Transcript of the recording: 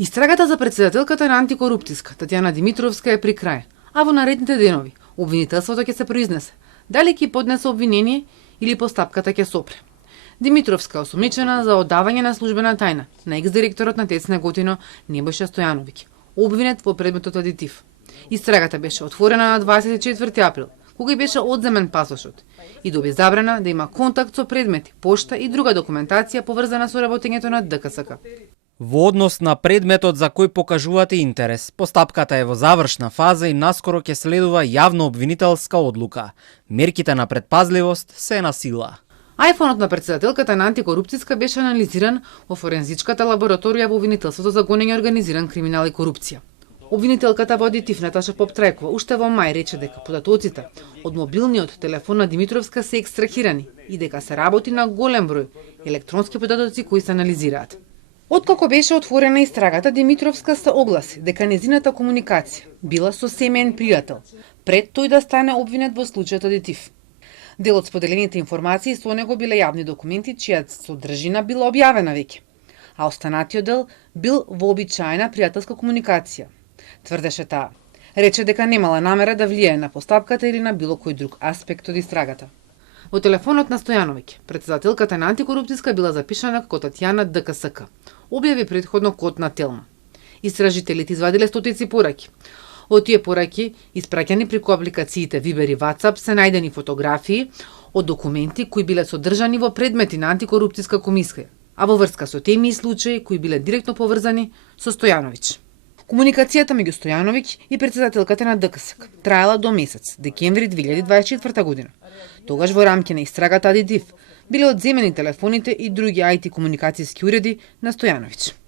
Истрагата за претседателката на антикорупцијска Татјана Димитровска е при крај, а во наредните денови обвинителството ќе се произнесе дали ќе поднесе обвинение или постапката ќе сопре. Димитровска е осумничена за оддавање на службена тајна на екс-директорот на ТЕЦ Неготино Небојша Стојановиќ, обвинет во предметот адитив. Истрагата беше отворена на 24 април, кога беше одземен пасошот и доби забрана да има контакт со предмети, пошта и друга документација поврзана со работењето на ДКСК. Во однос на предметот за кој покажувате интерес, постапката е во завршна фаза и наскоро ќе следува јавно обвинителска одлука. Мерките на предпазливост се на сила. Ајфонот на претседателката на антикорупцијска беше анализиран во форензичката лабораторија во обвинителството за гонење организиран криминал и корупција. Обвинителката во адитив Наташа Поптрајкова уште во мај рече дека податоците од мобилниот телефон на Димитровска се екстрахирани и дека се работи на голем број електронски податоци кои се анализираат. Откако беше отворена истрагата, Димитровска се огласи дека незината комуникација била со семеен пријател, пред тој да стане обвинет во случајот адитив. Дел од споделените информации со него биле јавни документи чија содржина била објавена веќе, а останатиот дел бил вообичаена пријателска комуникација. Тврдеше таа. Рече дека немала намера да влијае на постапката или на било кој друг аспект од истрагата. Во телефонот на Стојановиќ, претседателката на антикорупцијска била запишана како Татјана ДКСК. Објави предходно код на Телма. Истражителите извадиле стотици пораки. Од тие пораки, испраќани преку апликациите Viber и WhatsApp, се најдени фотографии од документи кои биле содржани во предмети на антикорупцијска комисија, а во врска со теми и случаи кои биле директно поврзани со Стојановиќ. Комуникацијата меѓу Стојановиќ и претседателката на ДКСК траела до месец декември 2024 година. Тогаш во рамки на истрагата адитив биле одземени телефоните и други IT комуникацијски уреди на Стојановиќ.